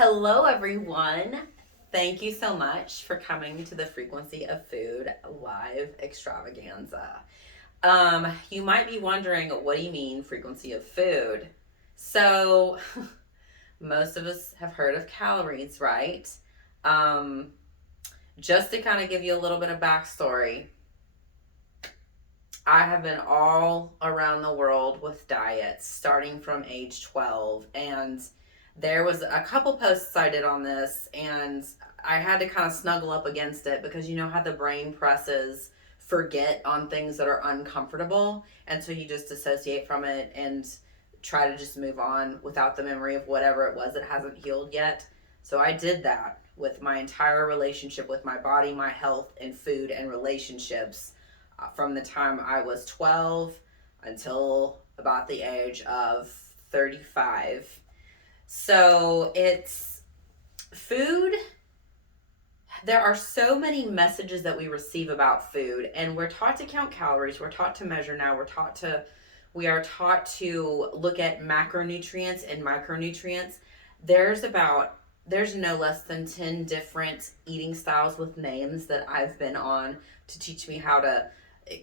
Hello, everyone. Thank you so much for coming to the Frequency of Food live extravaganza. You might be wondering, what do you mean, frequency of food? So, most of us have heard of calories, right? Um, just to kind of give you a little bit of backstory, I have been all around the world with diets starting from age 12. And there was a couple posts I did on this, and I had to kind of snuggle up against it because you know how the brain presses forget on things that are uncomfortable. And so you just dissociate from it and try to just move on without the memory of whatever it was that hasn't healed yet. So I did that with my entire relationship with my body, my health, and food and relationships from the time I was 12 until about the age of 35. So it's food. There are so many messages that we receive about food, and we're taught to count calories. We're taught to measure now. We are taught to look at macronutrients and micronutrients. There's about there's no less than 10 different eating styles with names that I've been on to teach me how to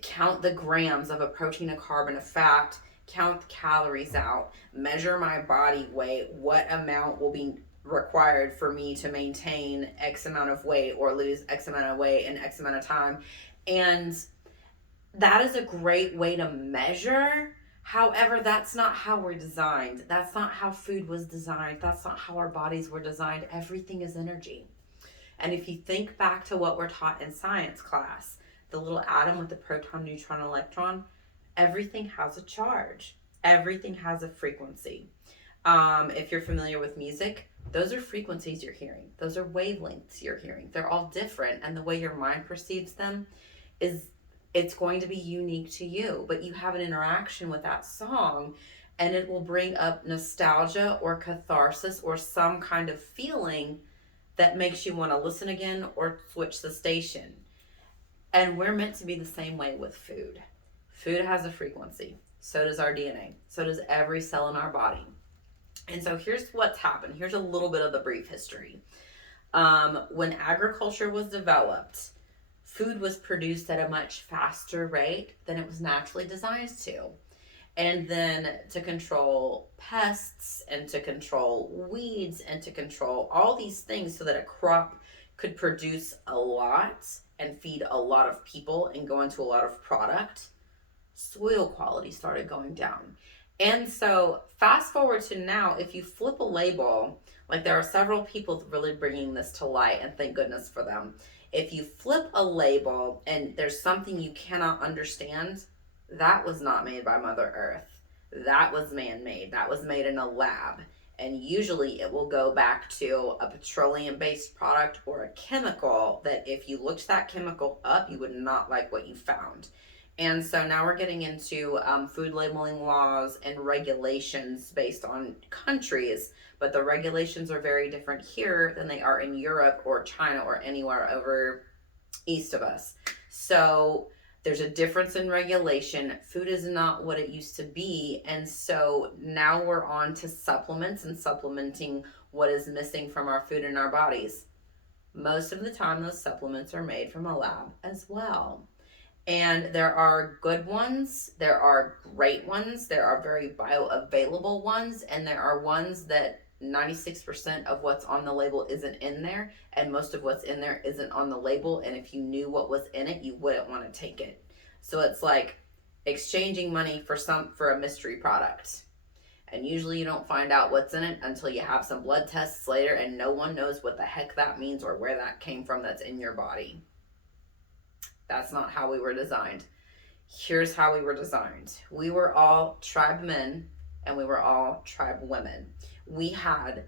count the grams of a protein, a carb, and a fat, count calories out, measure my body weight, what amount will be required for me to maintain X amount of weight or lose X amount of weight in X amount of time. And that is a great way to measure. However, that's not how we're designed. That's not how food was designed. That's not how our bodies were designed. Everything is energy. And if you think back to what we're taught in science class, the little atom with the proton, neutron, electron, everything has a charge. Everything has a frequency. If you're familiar with music, those are frequencies you're hearing. Those are wavelengths you're hearing. They're all different, and the way your mind perceives them is it's going to be unique to you. But you have an interaction with that song, and it will bring up nostalgia or catharsis or some kind of feeling that makes you want to listen again or switch the station. And we're meant to be the same way with food. Food has a frequency. So does our DNA. So does every cell in our body. And so here's what's happened. Here's a little bit of the brief history. When agriculture was developed, food was produced at a much faster rate than it was naturally designed to. And then to control pests and to control weeds and to control all these things so that a crop could produce a lot and feed a lot of people and go into a lot of product, soil quality started going down. And so, fast forward to now, if you flip a label, like there are several people really bringing this to light, and thank goodness for them. If you flip a label and there's something you cannot understand, that was not made by Mother Earth. That was man made. That was made in a lab. And usually it will go back to a petroleum based product or a chemical that if you looked that chemical up, you would not like what you found. And so now we're getting into food labeling laws and regulations based on countries, but the regulations are very different here than they are in Europe or China or anywhere over east of us. So there's a difference in regulation. Food is not what it used to be. And so now we're on to supplements and supplementing what is missing from our food and our bodies. Most of the time, those supplements are made from a lab as well. And there are good ones, there are great ones, there are very bioavailable ones, and there are ones that 96% of what's on the label isn't in there, and most of what's in there isn't on the label, and if you knew what was in it, you wouldn't want to take it. So it's like exchanging money for a mystery product. And usually you don't find out what's in it until you have some blood tests later, and no one knows what the heck that means or where that came from that's in your body. That's not how we were designed. Here's how we were designed. We were all tribe men and we were all tribe women. We had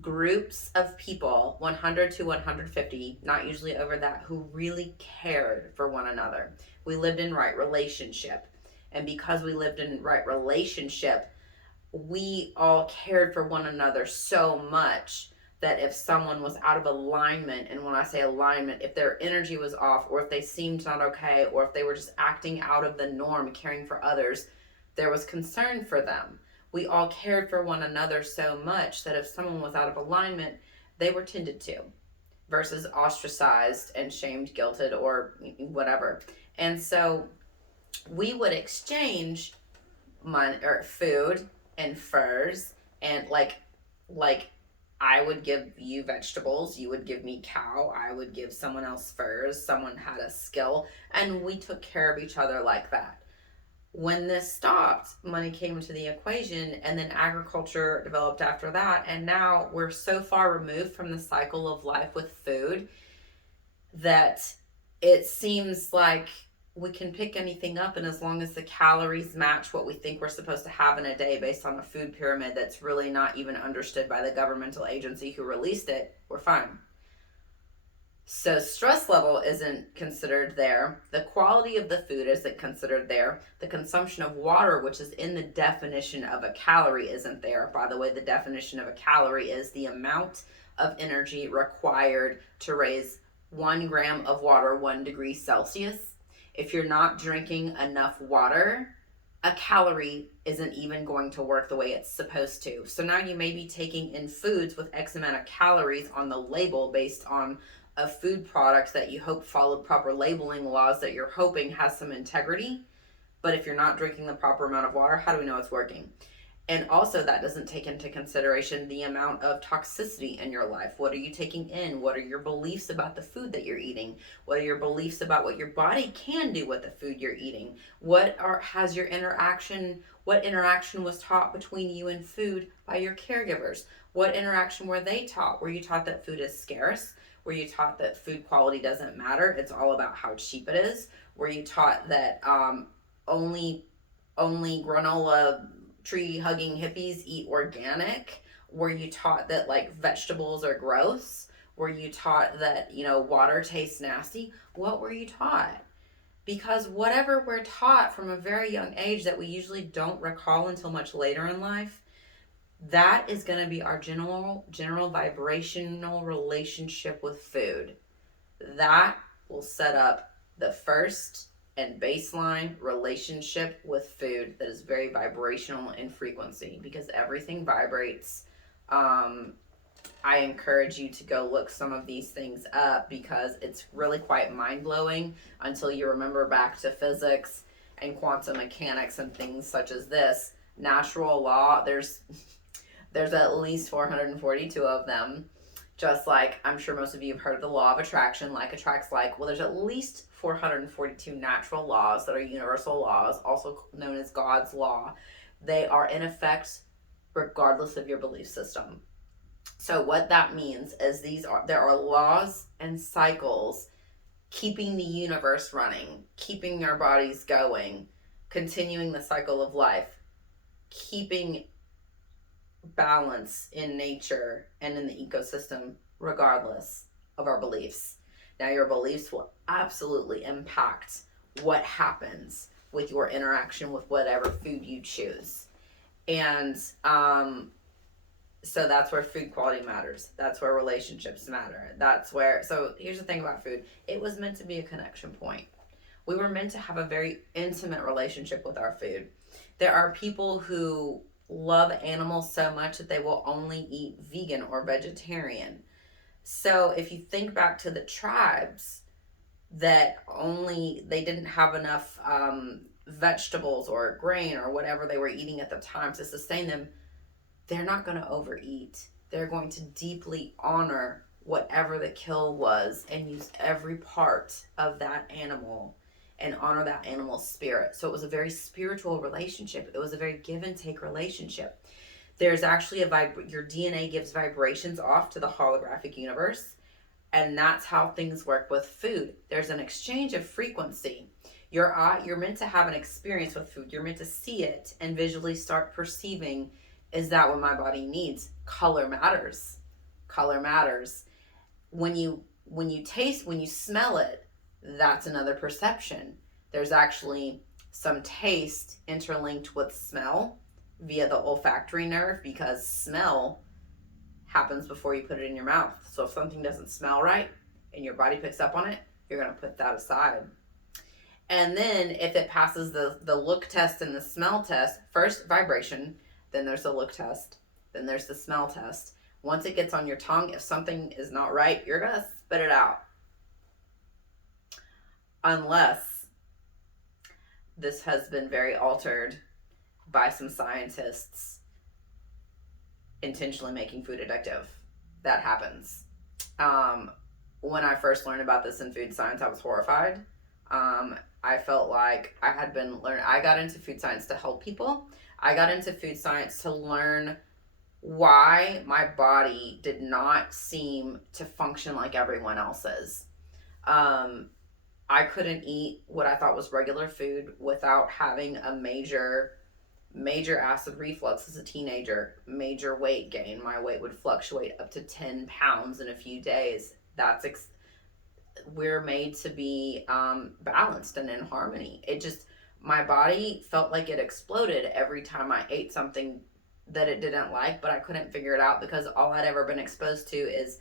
groups of people, 100 to 150, not usually over that, who really cared for one another. We lived in right relationship. And because we lived in right relationship, we all cared for one another so much that if someone was out of alignment, and when I say alignment, if their energy was off, or if they seemed not okay, or if they were just acting out of the norm, caring for others, there was concern for them. we all cared for one another so much that if someone was out of alignment, they were tended to versus ostracized and shamed, guilted, or whatever. And so we would exchange money or food and furs, and like I would give you vegetables, you would give me cow, I would give someone else furs, someone had a skill, and we took care of each other like that. When this stopped, money came into the equation, and then agriculture developed after that, and now we're so far removed from the cycle of life with food that it seems like we can pick anything up, and as long as the calories match what we think we're supposed to have in a day based on a food pyramid that's really not even understood by the governmental agency who released it, we're fine. So stress level isn't considered there. The quality of the food isn't considered there. The consumption of water, which is in the definition of a calorie, isn't there. By the way, the definition of a calorie is the amount of energy required to raise 1 gram of water 1 degree Celsius. If you're not drinking enough water, a calorie isn't even going to work the way it's supposed to. So now you may be taking in foods with X amount of calories on the label based on a food product that you hope followed proper labeling laws that you're hoping has some integrity. But if you're not drinking the proper amount of water, how do we know it's working? And also that doesn't take into consideration the amount of toxicity in your life. What are you taking in? What are your beliefs about the food that you're eating? What are your beliefs about what your body can do with the food you're eating? What interaction was taught between you and food by your caregivers? What interaction were they taught? Were you taught that food is scarce? Were you taught that food quality doesn't matter? It's all about how cheap it is? Were you taught that only granola tree hugging hippies eat organic? Were you taught that like vegetables are gross? Were you taught that, water tastes nasty? What were you taught? Because whatever we're taught from a very young age that we usually don't recall until much later in life, that is going to be our general vibrational relationship with food. That will set up the first and baseline relationship with food that is very vibrational in frequency, because everything vibrates. I encourage you to go look some of these things up because it's really quite mind-blowing until you remember back to physics and quantum mechanics and things such as this. Natural law, there's at least 442 of them. Just like I'm sure most of you have heard of the law of attraction, like attracts like. Well, there's at least 442 natural laws that are universal laws, also known as God's law. They are in effect regardless of your belief system. So what that means is there are laws and cycles keeping the universe running, keeping our bodies going, continuing the cycle of life, keeping balance in nature and in the ecosystem regardless of our beliefs. Now, your beliefs will absolutely impact what happens with your interaction with whatever food you choose. And so that's where food quality matters. That's where relationships matter. So here's the thing about food. It was meant to be a connection point. We were meant to have a very intimate relationship with our food. There are people who love animals so much that they will only eat vegan or vegetarian. So if you think back to the tribes that they didn't have enough vegetables or grain or whatever they were eating at the time to sustain them, they're not going to overeat. They're going to deeply honor whatever the kill was and use every part of that animal and honor that animal's spirit. So it was a very spiritual relationship. It was a very give and take relationship. There's actually your DNA gives vibrations off to the holographic universe, and that's how things work with food. There's an exchange of frequency. You're meant to have an experience with food. You're meant to see it and visually start perceiving, is that what my body needs? Color matters. Color matters. When you taste, when you smell it, that's another perception. There's actually some taste interlinked with smell via the olfactory nerve, because smell happens before you put it in your mouth. So if something doesn't smell right and your body picks up on it, you're going to put that aside. And then if it passes the look test and the smell test, first vibration, then there's the look test, then there's the smell test. Once it gets on your tongue, if something is not right, you're going to spit it out. Unless this has been very altered by some scientists intentionally making food addictive. That happens. When I first learned about this in food science, I was horrified. I felt like I had been learning. I got into food science to help people. I got into food science to learn why my body did not seem to function like everyone else's. I couldn't eat what I thought was regular food without having a major acid reflux as a teenager, major weight gain. My weight would fluctuate up to 10 pounds in a few days. We're made to be balanced and in harmony. My body felt like it exploded every time I ate something that it didn't like, but I couldn't figure it out because all I'd ever been exposed to is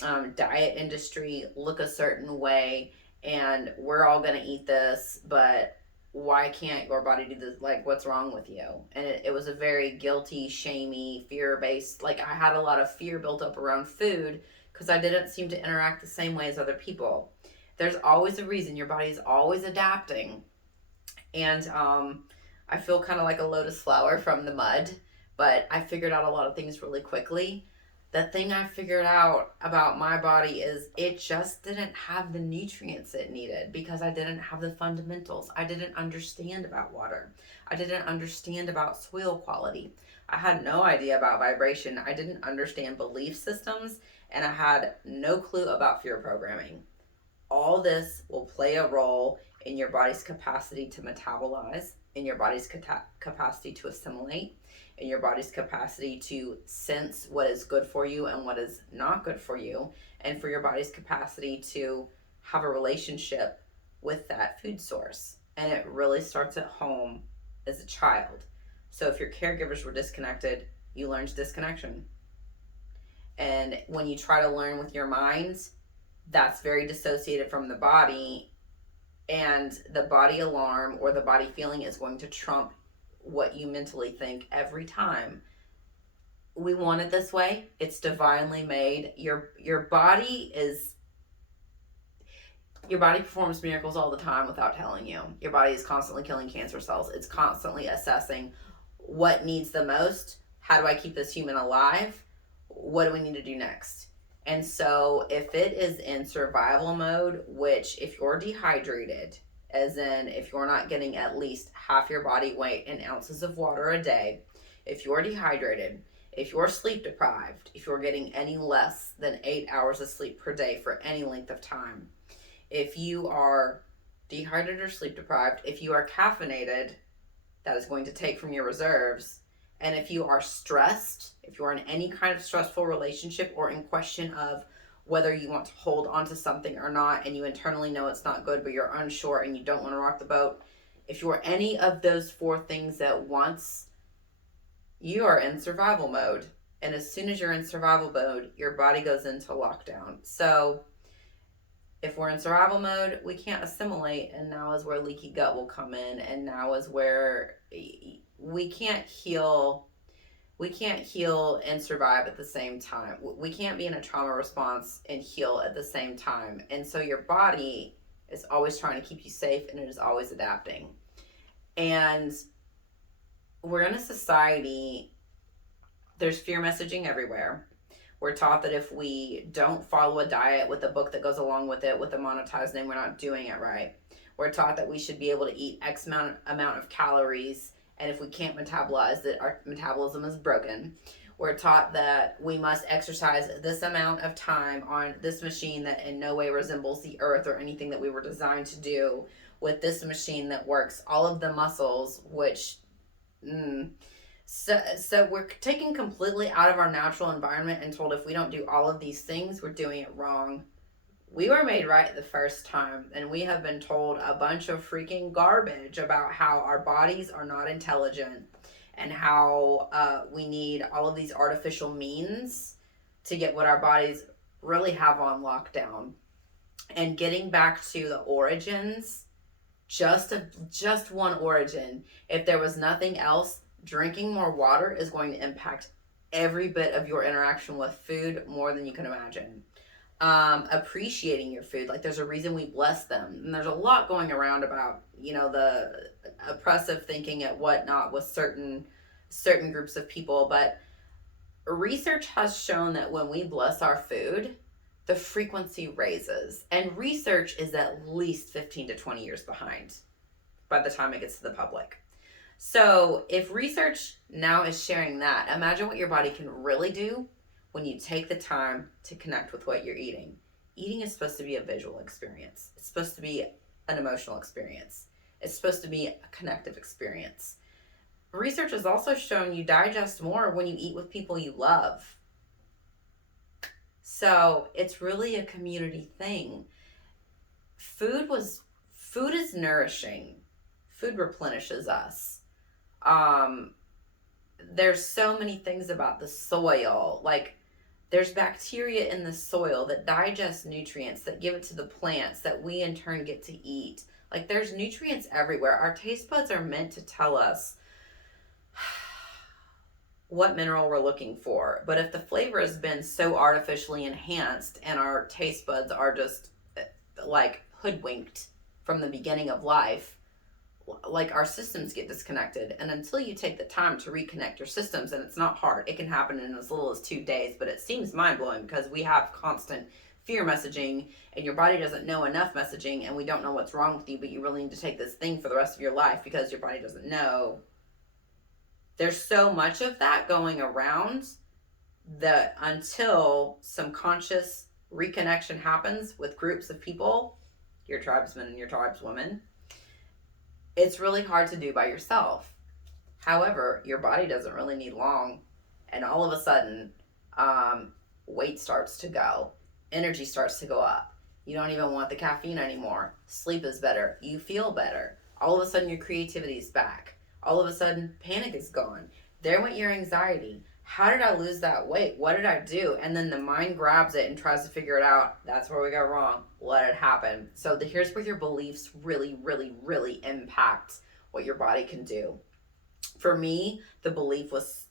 diet industry, look a certain way, and we're all going to eat this, but why can't your body do this? Like, what's wrong with you? And it was a very guilty, shamey, fear-based, like I had a lot of fear built up around food because I didn't seem to interact the same way as other people. There's always a reason. Your body's always adapting. And I feel kind of like a lotus flower from the mud, but I figured out a lot of things really quickly. The thing I figured out about my body is it just didn't have the nutrients it needed because I didn't have the fundamentals. I didn't understand about water. I didn't understand about soil quality. I had no idea about vibration. I didn't understand belief systems, and I had no clue about fear programming. All this will play a role in your body's capacity to metabolize, in your body's capacity to assimilate, in your body's capacity to sense what is good for you and what is not good for you, and for your body's capacity to have a relationship with that food source. And it really starts at home as a child. So if your caregivers were disconnected, you learned disconnection. And when you try to learn with your mind, that's very dissociated from the body, and the body alarm or the body feeling is going to trump what you mentally think every time. We want it this way. It's divinely made. Your body performs miracles all the time without telling you. Your body is constantly killing cancer cells. It's constantly assessing what needs the most. How do I keep this human alive? What do we need to do next? And so if it is in survival mode, which if you're dehydrated, as in if you're not getting at least half your body weight in ounces of water a day, if you're dehydrated, if you're sleep deprived, if you're getting any less than 8 hours of sleep per day for any length of time, if you are dehydrated or sleep deprived, if you are caffeinated, that is going to take from your reserves. And if you are stressed, if you're in any kind of stressful relationship or in question of whether you want to hold on to something or not, and you internally know it's not good, but you're unsure and you don't want to rock the boat, if you're any of those four things at once, you are in survival mode. And as soon as you're in survival mode, your body goes into lockdown. So if we're in survival mode, we can't assimilate, and now is where leaky gut will come in, and now is where we can't heal and survive at the same time. We can't be in a trauma response and heal at the same time. And so your body is always trying to keep you safe, and it is always adapting. And we're in a society, there's fear messaging everywhere. We're taught that if we don't follow a diet with a book that goes along with it, with a monetized name, we're not doing it right. We're taught that we should be able to eat X amount of calories, and if we can't metabolize, that our metabolism is broken. We're taught that we must exercise this amount of time on this machine that in no way resembles the earth or anything that we were designed to do, with this machine that works all of the muscles, which... So we're taken completely out of our natural environment and told if we don't do all of these things, we're doing it wrong. We were made right the first time, and we have been told a bunch of freaking garbage about how our bodies are not intelligent and how we need all of these artificial means to get what our bodies really have on lockdown. And getting back to the origins, just one origin. If there was nothing else, Drinking more water is going to impact every bit of your interaction with food more than you can imagine. Appreciating your food, like there's a reason we bless them, and there's a lot going around about, you know, the oppressive thinking at whatnot with certain groups of people, but research has shown that when we bless our food, the frequency raises, and research is at least 15 to 20 years behind by the time it gets to the public. So if research now is sharing that, imagine what your body can really do when you take the time to connect with what you're eating. Eating is supposed to be a visual experience. It's supposed to be an emotional experience. It's supposed to be a connective experience. Research has also shown you digest more when you eat with people you love. So it's really a community thing. Food is nourishing. Food replenishes us. There's so many things about the soil. Like, there's bacteria in the soil that digest nutrients, that give it to the plants, that we in turn get to eat. Like, there's nutrients everywhere. Our taste buds are meant to tell us what mineral we're looking for. But if the flavor has been so artificially enhanced and our taste buds are just like hoodwinked from the beginning of life, like our systems get disconnected. And until you take the time to reconnect your systems, and it's not hard, it can happen in as little as 2 days, but it seems mind-blowing because we have constant fear messaging and your body doesn't know enough messaging, and we don't know what's wrong with you, but you really need to take this thing for the rest of your life because your body doesn't know. There's so much of that going around that until some conscious reconnection happens with groups of people, your tribesmen and your tribeswomen, it's really hard to do by yourself. However, your body doesn't really need long, and all of a sudden, weight starts to go, energy starts to go up. You don't even want the caffeine anymore. Sleep is better. You feel better. All of a sudden, your creativity is back. All of a sudden, panic is gone. There went your anxiety. How did I lose that weight? What did I do? And then the mind grabs it and tries to figure it out. That's where we got wrong. Let it happen. So here's where your beliefs really, really, really impact what your body can do. For me, the belief was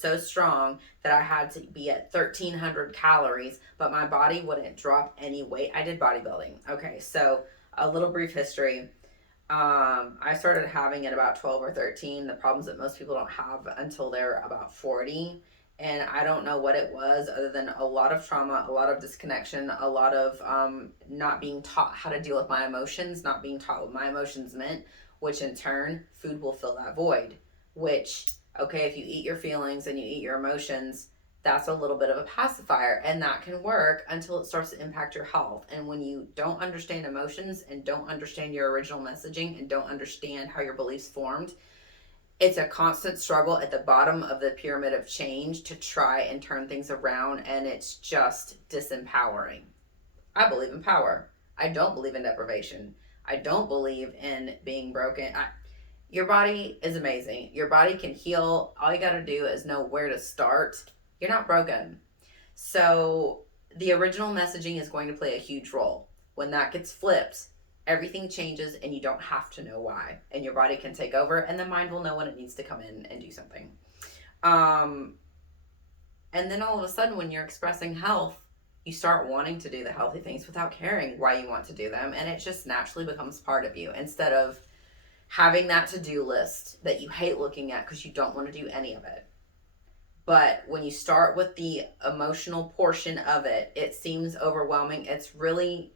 so strong that I had to be at 1,300 calories, but my body wouldn't drop any weight. I did bodybuilding. Okay, so a little brief history. I started having at about 12 or 13, the problems that most people don't have until they're about 40. And I don't know what it was other than a lot of trauma, a lot of disconnection, a lot of not being taught how to deal with my emotions, not being taught what my emotions meant, which in turn, food will fill that void. Which, okay, if you eat your feelings and you eat your emotions, that's a little bit of a pacifier, and that can work until it starts to impact your health. And when you don't understand emotions and don't understand your original messaging and don't understand how your beliefs formed, it's a constant struggle at the bottom of the pyramid of change to try and turn things around, and it's just disempowering. I believe in power. I don't believe in deprivation. I don't believe in being broken. Your body is amazing. Your body can heal. All you got to do is know where to start. You're not broken. So the original messaging is going to play a huge role. When that gets flipped, everything changes and you don't have to know why. And your body can take over and the mind will know when it needs to come in and do something. And then all of a sudden when you're expressing health, you start wanting to do the healthy things without caring why you want to do them. And it just naturally becomes part of you instead of having that to-do list that you hate looking at because you don't want to do any of it. But when you start with the emotional portion of it, it seems overwhelming. It's really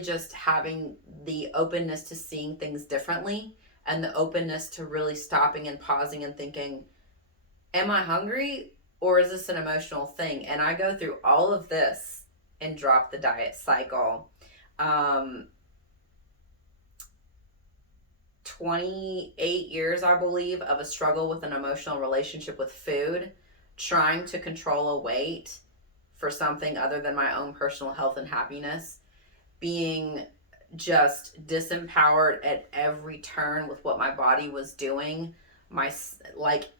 just having the openness to seeing things differently and the openness to really stopping and pausing and thinking, am I hungry or is this an emotional thing? And I go through all of this and drop the diet cycle. 28 years, I believe, of a struggle with an emotional relationship with food, trying to control a weight for something other than my own personal health and happiness, being just disempowered at every turn with what my body was doing,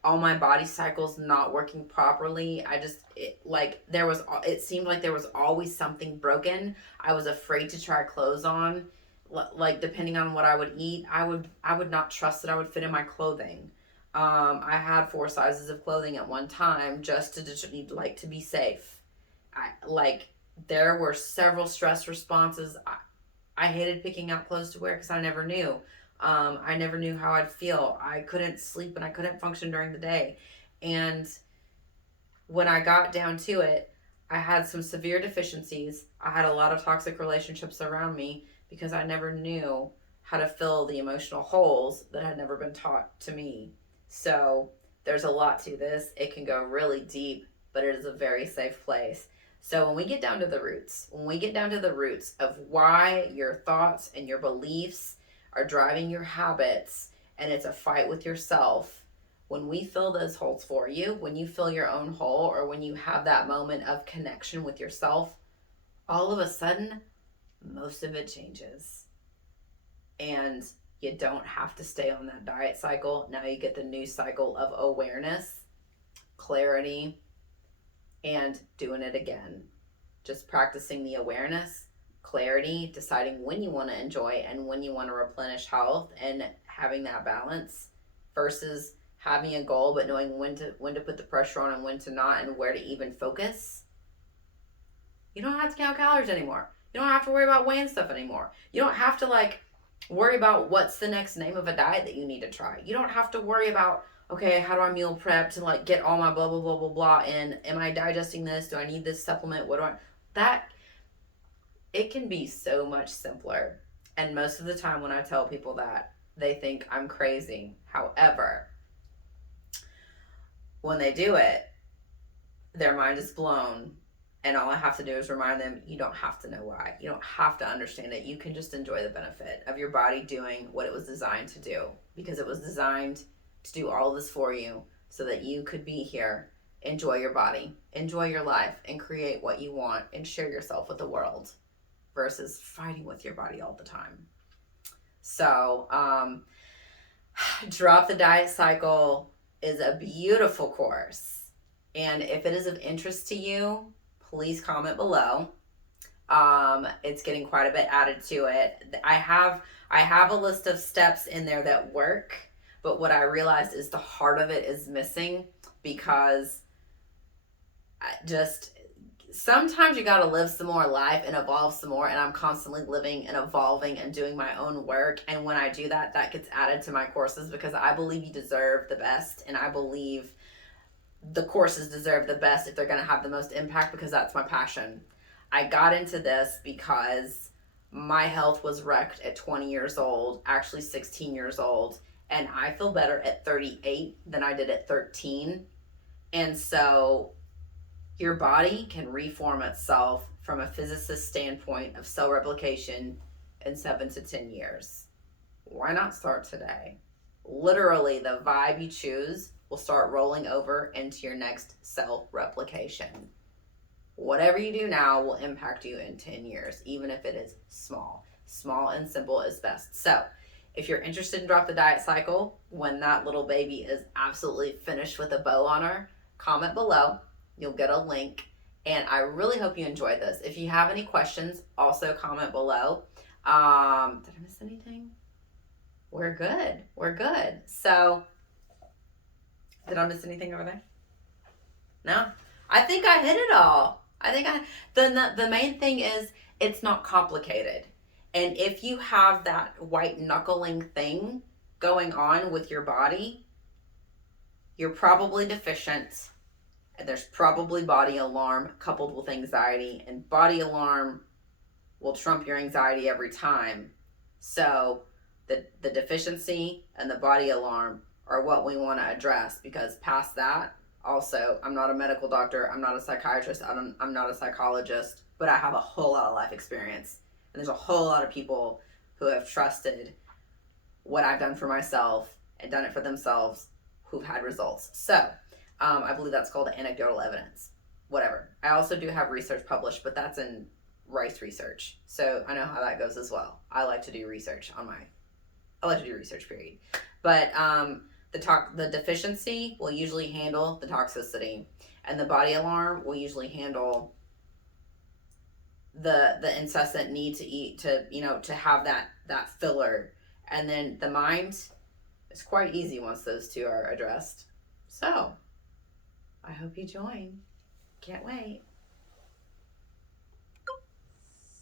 all my body cycles not working properly. It seemed like there was always something broken. I was afraid to try clothes on. Like, depending on what I would eat, I would not trust that I would fit in my clothing. I had 4 sizes of clothing at one time just to be safe. There were several stress responses. I hated picking out clothes to wear because I never knew. I never knew how I'd feel. I couldn't sleep and I couldn't function during the day. And when I got down to it, I had some severe deficiencies. I had a lot of toxic relationships around me because I never knew how to fill the emotional holes that had never been taught to me. So there's a lot to this. It can go really deep, but it is a very safe place. So when we get down to the roots, of why your thoughts and your beliefs are driving your habits, and it's a fight with yourself, when we fill those holes for you, when you fill your own hole, or when you have that moment of connection with yourself, all of a sudden, most of it changes. And you don't have to stay on that diet cycle. Now you get the new cycle of awareness, clarity, and doing it again. Just practicing the awareness, clarity, deciding when you want to enjoy and when you want to replenish health, and having that balance versus having a goal but knowing when to put the pressure on and when to not, and where to even focus. You don't have to count calories anymore. You don't have to worry about weighing stuff anymore. You don't have to worry about what's the next name of a diet that you need to try. You don't have to worry about, okay, how do I meal prep to get all my blah blah blah blah blah in? Am I digesting this? Do I need this supplement? It can be so much simpler. And most of the time when I tell people that, they think I'm crazy. However, when they do it, their mind is blown. And all I have to do is remind them, you don't have to know why. You don't have to understand it. You can just enjoy the benefit of your body doing what it was designed to do. Because it was designed to do all this for you so that you could be here, enjoy your body, enjoy your life, and create what you want and share yourself with the world versus fighting with your body all the time. So, Drop the Diet Cycle is a beautiful course. And if it is of interest to you, please comment below. It's getting quite a bit added to it. I have a list of steps in there that work, but what I realized is the heart of it is missing, because sometimes you got to live some more life and evolve some more, and I'm constantly living and evolving and doing my own work. And when I do that, that gets added to my courses, because I believe you deserve the best, and I believe the courses deserve the best if they're going to have the most impact, because that's my passion. I got into this because my health was wrecked at 20 years old, actually 16 years old, and I feel better at 38 than I did at 13. And so your body can reform itself from a physicist standpoint of cell replication in 7 to 10 years. Why not start today? Literally, the vibe you choose will start rolling over into your next cell replication. Whatever you do now will impact you in 10 years, even if it is small. Small and simple is best. So if you're interested in Drop the Diet Cycle, when that little baby is absolutely finished with a bow on her, comment below. You'll get a link. And I really hope you enjoyed this. If you have any questions, also comment below. Did I miss anything? We're good. So, did I miss anything over there? No? I think I hit it all. The main thing is, it's not complicated. And if you have that white knuckling thing going on with your body, you're probably deficient. And there's probably body alarm coupled with anxiety. And body alarm will trump your anxiety every time. So the deficiency and the body alarm are what we want to address, because past that, also, I'm not a medical doctor, I'm not a psychiatrist, I'm not a psychologist, but I have a whole lot of life experience. And there's a whole lot of people who have trusted what I've done for myself and done it for themselves, who've had results. So, I believe that's called anecdotal evidence. Whatever. I also do have research published, but that's in Rice Research. So I know how that goes as well. I like to do research period. But the deficiency will usually handle the toxicity, and the body alarm will usually handle the incessant need to eat, to have that filler. And then the mind, It's quite easy once those two are addressed. So, I hope you join. Can't wait.